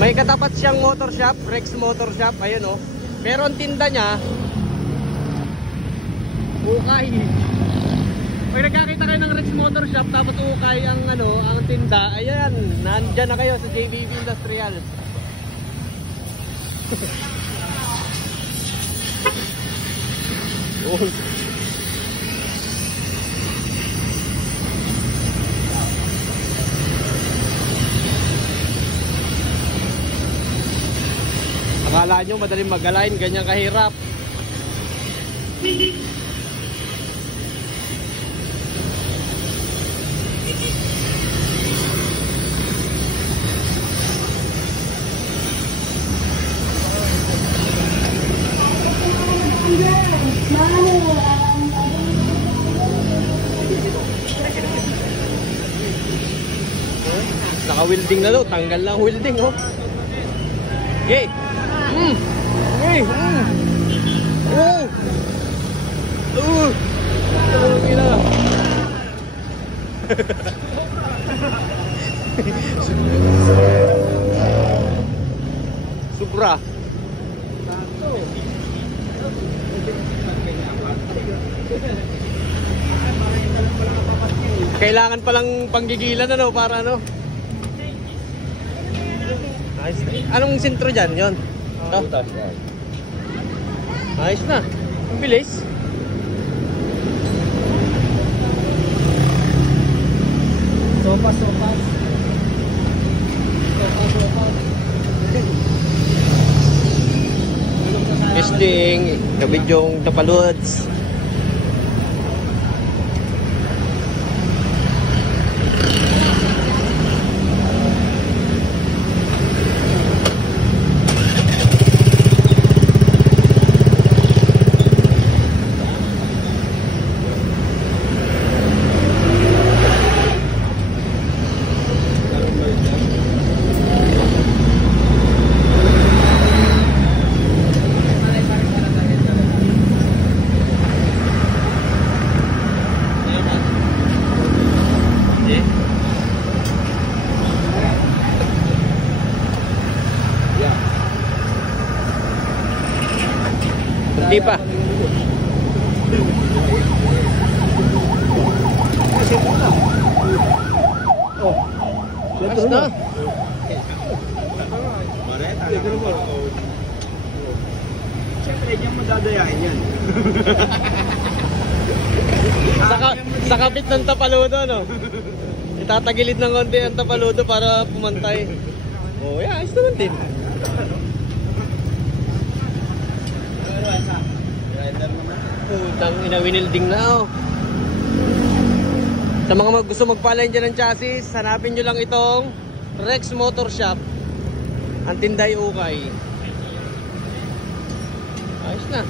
May katapat siyang motor shop, Rex Motor Shop, ayun oh. Pero ang tinda niya ukay. Pag nagkakita kayo ng Rex Motor Shop tapos ukay ang ang tinda, ayan, nandyan na kayo sa JBB Industrial. Oh. Akala nyo madaling mag-align, ganyan kahirap. Naka-welding na daw, tanggal lang welding oh. Okay. Okay. Oh. Gila. Supra. Kailangan palang panggigilan para Nice. Anong sentro dyan? Yun? Ayos na. Ang bilis. Sopas. Testing. Kabit yung tapaluds. Hindi pa. Oh, ayos na. Siyempre, diyan mo dadayain yan. Sa kapit ng tapaludo, no? Itatagilid ng konti ang tapaludo para pumantay. Oh, yeah, ayos naman din. Putang ina, winilding na oh. Sa mga gusto magpa-align dyan ng chassis, hanapin nyo lang itong Rex Motor Shop. Ang tinday ukay. Ayos na.